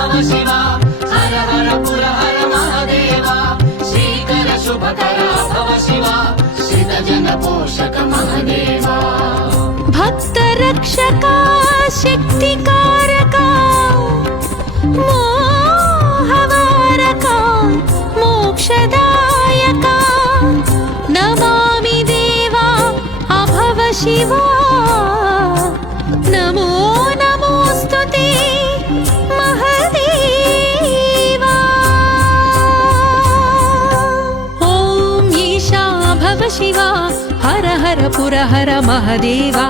भव शिवा हर हर पुर हर महादेवा श्रीकर शुभकरा भव शिवा श्रित जन पोषक महादेवा भक्त रक्षका शक्तिकारका मोहवारका मोक्षदायका नमामि देवा अभव शिवा नमो नमोस्तुते महादेवा ॐ ईशा भव शिवा हर हर पुर हर महादेवा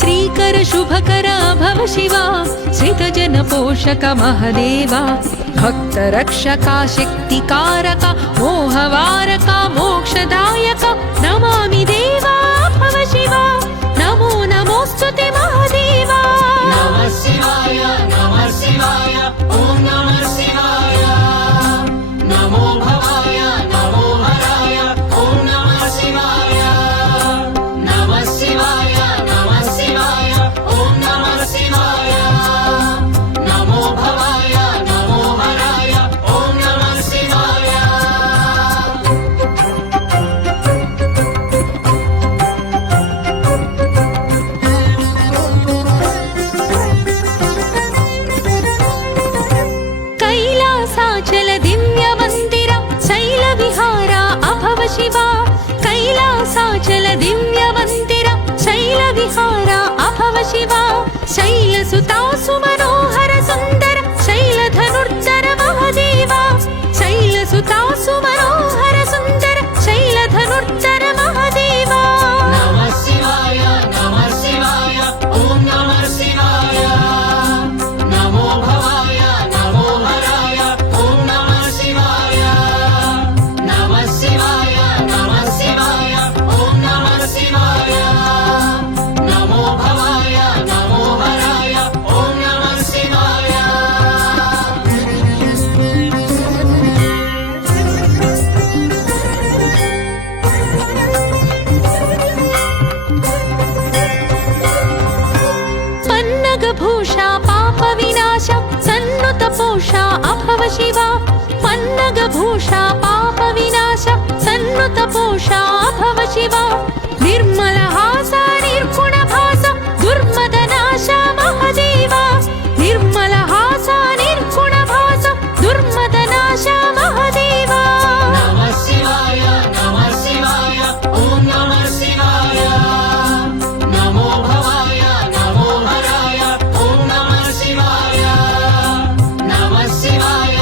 श्रीकर शुभकर भव शिवा श्रित जन पोषक महादेवा भक्त रक्षका शक्तिकारका मोहवारका मोक्षदायका नमामि देवा भव शिवा नमो नमोस्तुते महादेवा नमः शिवाय ॐ नमः शिवाय नमो भवाय नमो हराय ॐ नमः शिवाय नमः शिवाय ॐ नमः शिवाय नमो भवाय नमो हराय ॐ नमः शिवाय कैलासाचल दिव्य मंदिर शैल विहार अभव शिवा कैलासाचल दिव्य मंदिर शैल विहार अभव शिवा शैलसुता सुमनोहर सुंदर शैल धनुर्धर महादेवा शैलसुता सुमनोहर सुंदर शैल धनुर्धर महादेवा नमः शिवाय ॐ नमः शिवाय नमो भवाय नमो हराय ॐ नमः शिवाय नमः शिवाय ॐ नमः शिवाय नमो भवाय नमो हराय ॐ नमः शिवाय पन्नगभूषा पाप विनाश सन्नुत पोषा अभव शिवा पन्नगभूषा पाप विनाश सन्नुत पोषा अभव शिवा निर्मल हास निर्गुण भास दुर्मदनाश महादेवा निर्मल हास निर्गुण भास दुर्मदनाश महादेवा नमः शिवाय ॐ नमः शिवाय नमो भवाय नमो हराय ॐ नमः शिवाय नमः शिवाय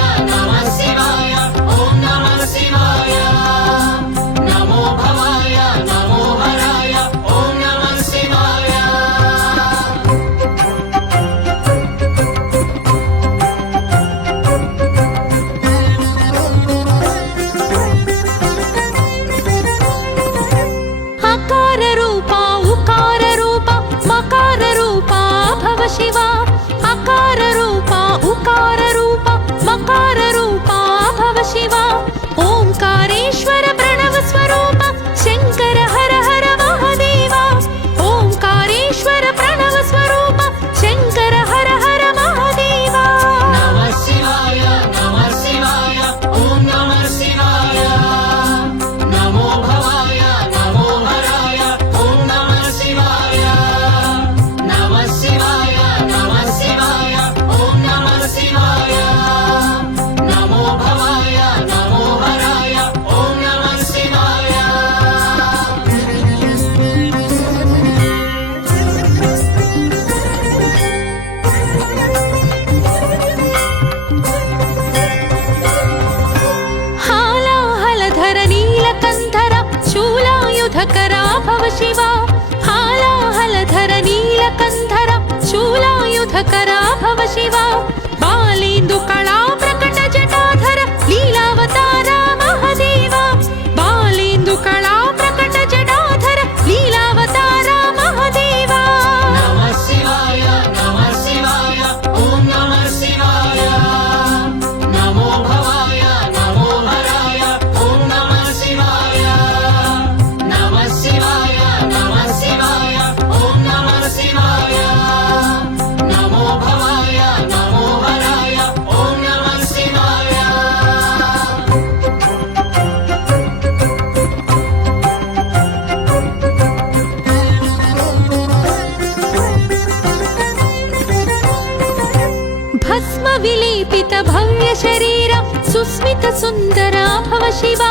ॐ नमः शिवाय नमो भवाय नमो हराय ॐ नमः शिवाय अकार रूपा उकार रूपा मकार रूपा भव शिवा अकार रूपा उकार रूपा मकार रूपा भव शिवा ओंकारेश्वर प्रणव स्वरूप शंकर हर हर महादेवा ओंकारेश्वर प्रणव स्वरूप शंकर हर हर महादेवा नमः शिवाय ॐ नमः शिवाय नमो भवाय नमो हराय ॐ नमः शिवाय नमः शिवाय ॐ नमः शिवाय नमो भवाय नमो हराय ॐ नमः शिवाय हालाहलधर नीलकंधर शूलायुधकरा भव शिवा हालाहलधर नीलकंधर शूलायुधकरा भव शिवा बालेन्दु कला प्रकट जटाधर लीलावतार महादेवा बालेन्दु कला प्रकट जटाधर लीलावतार महादेवा नमः शिवाय ॐ नमः शिवाय नमो भवाय नमो हराय ॐ नमः शिवाय नमः शिवाय ॐ नमः शिवाय नमो भवाय नमो हराय ॐ सुन्दरा भव शिवा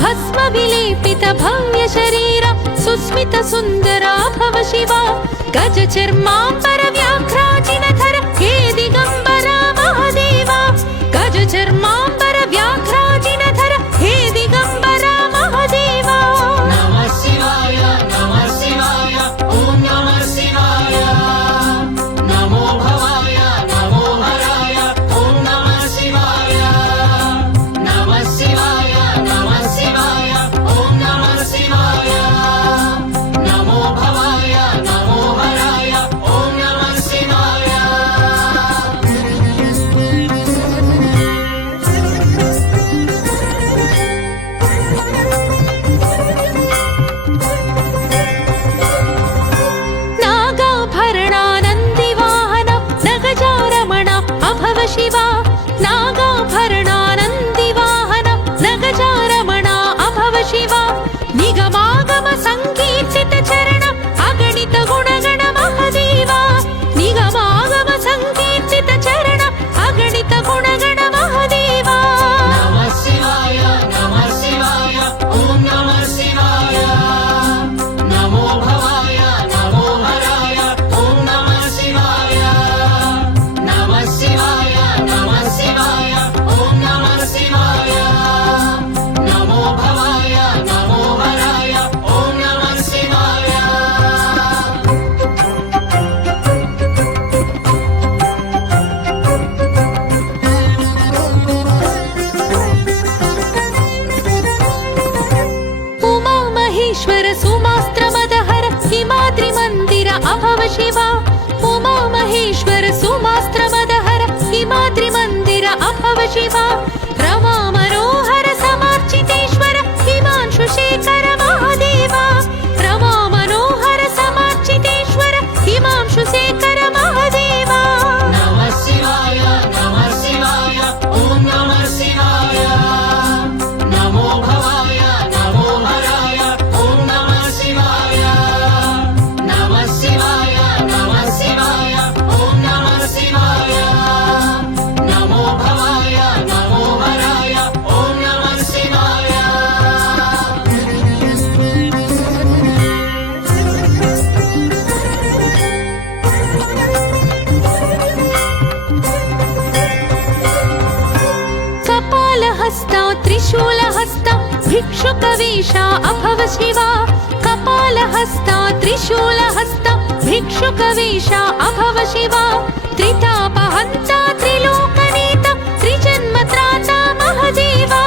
भस्म विलेपित भव्य शरीर सुस्मित सुन्दरा भव शिवा गज चर्माम्बर व्याघ्राजिनधर हे दिगम्बरा महादेवा गज चर्माम्बर व्याघ्राजिनधर हे दिगम्बरा महादेवा नमः शिवाय ॐ नमः शिवाय नमो भवाय नमो हराय ॐ नमः शिवाय नमः शिवाय ॐ नमः शिवाय नमो भवाय नमो हराय ॐ नमः शिवाय नागाभरणानन्दिवाहन नगजारमण अभव शिवा नागाभरणानन्दिवाहन नगजारमण अभव शिवा निगमागम सङ्कीर्तित चरण अगणित गुणगण महदेवा निगमागम सङ्कीर्तित चरण अगणित गुणगण महदेवा नमः शिवाय ॐ नमः शिवाय नमो भवाय नमो हराय ॐ नमः शिवाय नमः शिवाय ॐ नमः शिवाय नमो भवाय नमो हराय ॐ नमः शिवाय उमा महेश्वर सुमास्त्रमदहर हिमाद्रिमन्दिर अभव शिवा उमा महेश्वर सुमास्त्रमदहर हिमाद्रिमन्दिर अभव शिवा रमा मनोहर समार्चितेश्वर हिमांशुशेखर महादेवा रमा मनोहर समार्चितेश्वर हिमांशुशेखर महादेवा नमः शिवाय ॐ नमः शिवाय नमो भवाय नमो हराय ॐ नमः शिवाय नमः शिवाय ॐ नमः शिवाय नमो भवाय नमो हराय ॐ नमः शिवाय कपालहस्ता त्रिशूलहस्ता भिक्षुकवेषा अभव शिवा कपालहस्ता त्रिशूलहस्ता भिक्षुकवेषा अभव शिवा त्रितापहन्ता त्रिलोकनेता त्रिजन्मत्राता महदेवा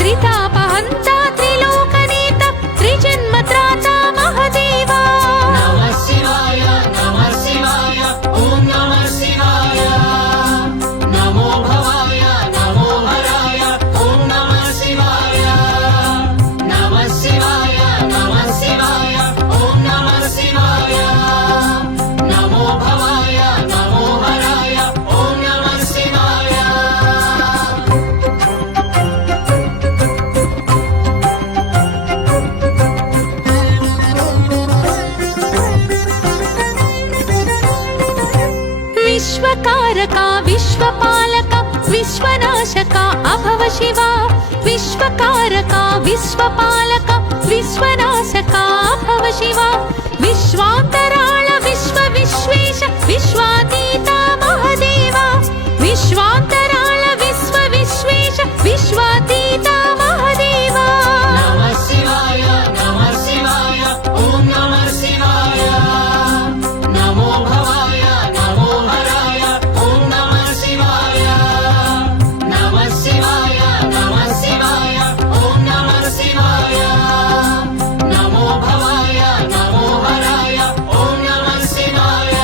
त्रितापहन्ता त्रिलोकनेता त्रिजन्मत्राता महदेवा नमः शिवाय ॐ नमः शिवाय नमो भवाय नमो हराय ॐ नमः शिवाय नमः शिवाय ॐ नमः शिवाय नमो भवाय नमो हराय ॐ नमः शिवाय विश्वकारका विश्वपालका विश्वनाशका अभव शिवा विश्वकारका विश्वपालका विश्वनाशका अभव शिवा विश्वान्तराळ विश्वेश विश्वातीता महदेवा विश्वान्तराळ विश्वेश विश्वातीता महदेवा नमः शिवाय ॐ नमः शिवाय नमो भवाय नमो हराय ॐ नमः शिवाय नमः शिवाय ॐ नमः शिवाय नमो भवाय नमो हराय ॐ नमः शिवाय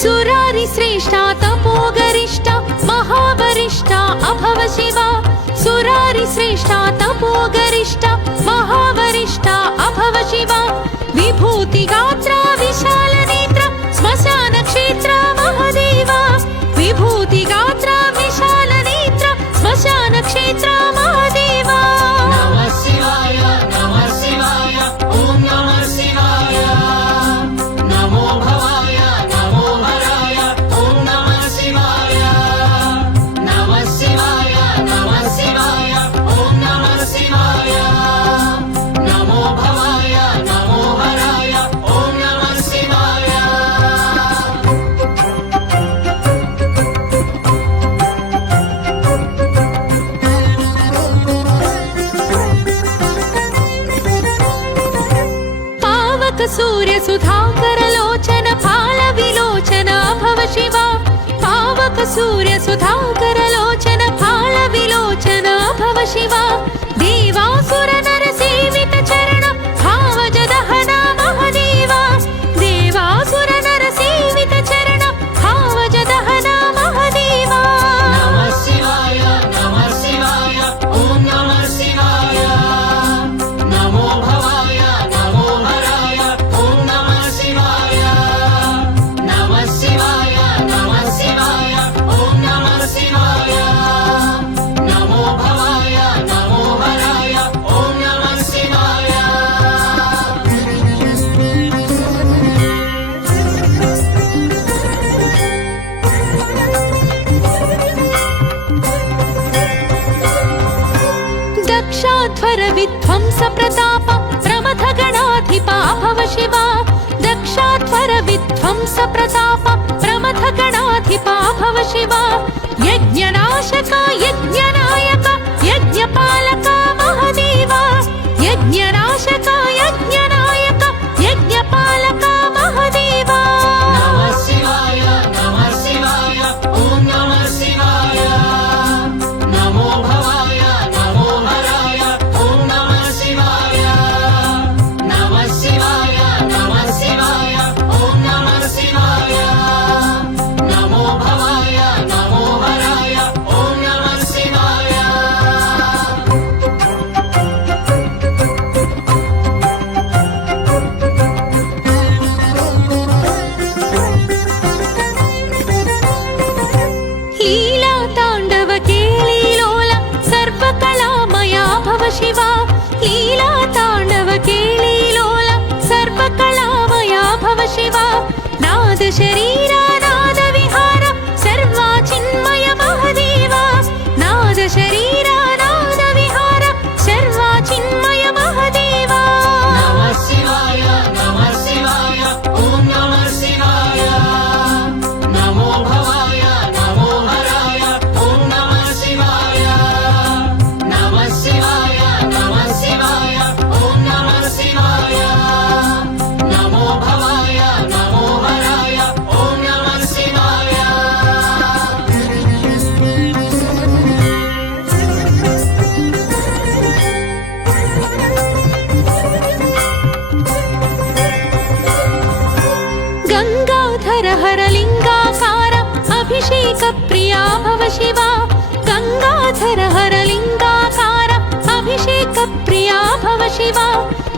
सुरारि श्रेष्ठा तपोगरिष्ठा महावरिष्ठा अभव शिवा सुरारि श्रेष्ठा तपोगरिष्ठा महावरिष्ठा अभव शिवा विभूति गात्रा विशाल नेत्र स्मशान क्षेत्र महदेवा विभूति गात्रा विशाल नेत्र स्मशान क्षेत्र महदेवा नमः शिवाय सूर्य सुधाकर लोचन फाल विलोचन भव शिवा पावक सूर्य सुधाकर लोचन फाल विलोचन भव शिवा देवासुर नर सेवित चरण भावज दहना महदेवा देवासुर नर सेवित चरण भावज दहना महदेवा नमः शिवाय ॐ नमः शिवाय नमो भवाय नमो हराय ॐ नमः शिवाय नमः शिवाय ॐ नमः शिवाय नमो भवाय नमो हराय ॐ नमः शिवाय दक्षाध्वर विध्वंस प्रताप प्रमथ गणाधिपा भव शिवा दक्षाध्वर विध्वंस प्रताप प्रमथ गणाधिपा भव शिवा यज्ञनाशक यज्ञनायक यज्ञपालक महदेवा यज्ञनाशक यज्ञनायक यज्ञपालक महदेवा नमः शिवाय ॐ नमः शिवाय नमो भवाय नमो हराय ॐ नमः शिवाय नमः शिवाय ॐ नमः शिवाय नमो भवाय नमो हराय ॐ नमः शिवाय लीला ताण्डव केळीलोला सर्वकलामया भव शिवा लीला ताण्डव केळीलोला सर्वकलामया भव शिवा नाद शरीरा नाद विहार सर्वा चिन्मय महदेवा नाद शरीरा नाद विहार सर्वा चिन्मय महदेवा नमः शिवाय ॐ नमः शिवाय नमो भवाय नमो हराय ॐ नमः शिवाय नमः शिवाय ॐ नमः शिवाय नमो भवाय नमो हराय ॐ नमः शिवाय गंगाधर हर लिंगाकार अभिषेक प्रिया भव शिवा गंगाधर हर लिंगाकार अभिषेक प्रिया भव शिवा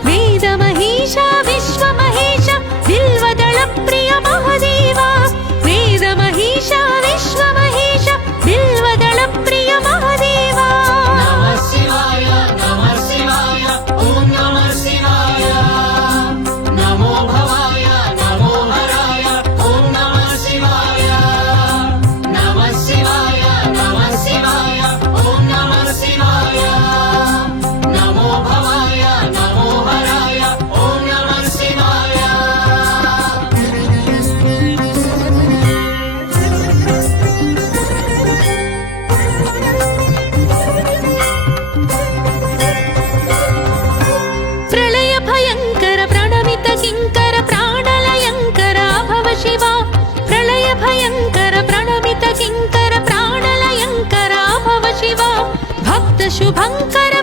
वेद महेश विश्व महेश बिल्वदल प्रिय महदेवा वेद महेश विश्व महेश बिल्वदल प्रिय महदेवा नमः शिवाय ॐ नमः शिवाय नमो भवाय नमो हराय ॐ नमः शिवाय नमः शिवाय ॐ नमः शिवाय नमो भवाय नमो हराय ॐ नमः शिवाय प्रलय भयंकर प्रणमित किंकर प्राणलयंकर भव शिवा प्रलय भयंकर प्रणमित किंकर प्राणलयंकर भव शिवा भक्त शुभंकर